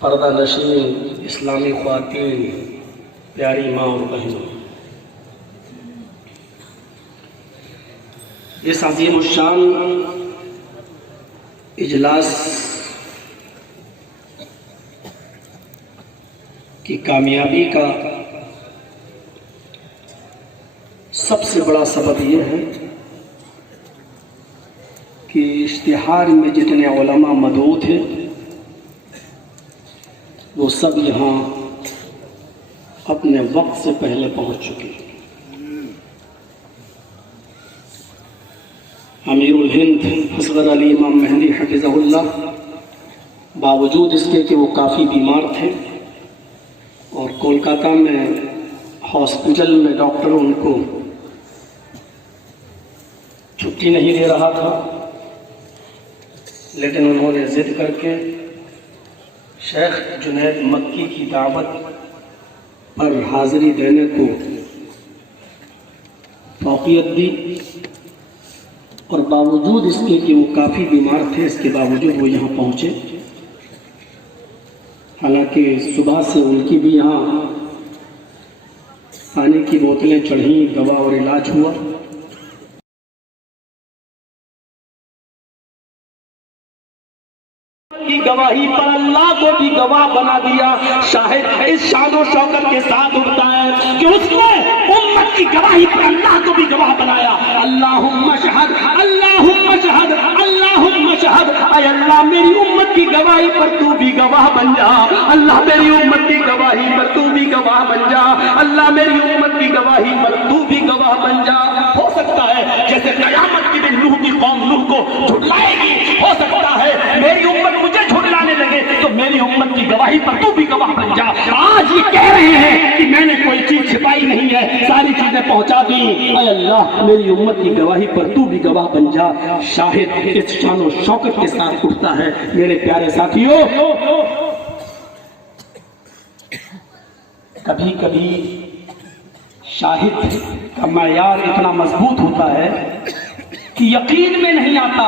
پردہ نشین اسلامی خواتین، پیاری ماں اور بہنوں، اس عظیم الشان اجلاس کی کامیابی کا سب سے بڑا سبب یہ ہے کہ اشتہار میں جتنے علماء مدعو تھے وہ سب یہاں اپنے وقت سے پہلے پہنچ چکے۔ امیر الہند اصغر علی امام مہدی حفظہ اللہ باوجود اس کے کہ وہ کافی بیمار تھے اور کولکاتہ میں ہاسپٹل میں ڈاکٹر ان کو چھٹی نہیں دے رہا تھا، لیکن انہوں نے ضد کر کے شیخ جنید مکی کی دعوت پر حاضری دینے کو توقیت دی، اور باوجود اس کے کہ وہ کافی بیمار تھے اس کے باوجود وہ یہاں پہنچے۔ حالانکہ صبح سے ان کی بھی یہاں پانی کی بوتلیں چڑھیں، دوا اور علاج ہوا۔ کی گواہی پر اللہ کو بھی گواہ بنا دیا۔ شاہد اس شان و شوکت کے ساتھ اٹھتا ہے کہ اس نے امت کی گواہی پر اللہ کو بھی گواہ بنایا۔ اللہم شہد، اللہم شہد، اللہم شہد، اے اللہ میری امت کی گواہی پر تو بھی گواہ بن جا۔ اللہ میری امت کی گواہی پر تو بھی گواہ بن جا۔ اللہ میری امت کی گواہی پر تو بھی گواہ بن جا۔ ہو سکتا ہے جیسے قیامت کے دن نوح کی قوم نوح کو جھٹلائے گی، ہو سکتا ہے میری امت مجھے جھٹلانے لگے تو میری امت کی گواہی پر تو بھی گواہ بن جا۔ آج یہ کہہ رہے ہیں کہ میں نے کوئی چیز چھپائی نہیں ہے، ساری چیزیں پہنچا دی۔ اے اللہ میری امت کی گواہی پر تو بھی گواہ بن جا۔ شاہد اس شان و شوکت کے ساتھ اٹھتا ہے۔ میرے پیارے ساتھیوں، کبھی کبھی شاہد کا معیار اتنا مضبوط ہوتا ہے کہ یقین میں نہیں آتا،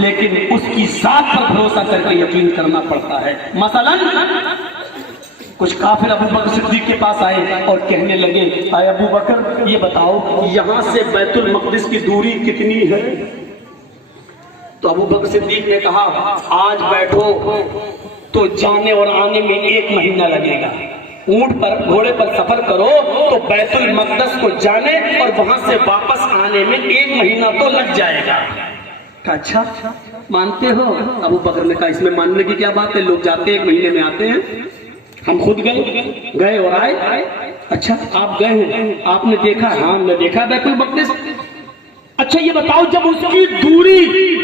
لیکن اس کی ذات پر بھروسہ کر کے یقین کرنا پڑتا ہے۔ مثلا کچھ کافر ابو بکر صدیق کے پاس آئے اور کہنے لگے، اے ابو بکر یہ بتاؤ یہاں سے بیت المقدس کی دوری کتنی ہے؟ تو ابو بکر صدیق نے کہا، آج بیٹھو تو جانے اور آنے میں 1 مہینہ لگے گا، اونٹ پر گھوڑے پر سفر کرو تو بیت المقدس کو جانے اور وہاں سے واپس آنے میں 1 مہینہ تو لگ جائے گا۔ اچھا مانتے ہو؟ ابو بکر نے کہا اس میں ماننے کی کیا بات ہے، لوگ جاتے 1 مہینے میں آتے ہیں، ہم خود گئے اور آئے۔ اچھا آپ گئے ہیں، آپ نے دیکھا؟ ہاں میں دیکھا بیت المقدس۔ اچھا یہ بتاؤ جب اس کی دوری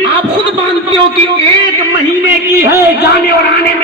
آپ خود مانتے ہو کہ 1 مہینے کی ہے جانے اور آنے میں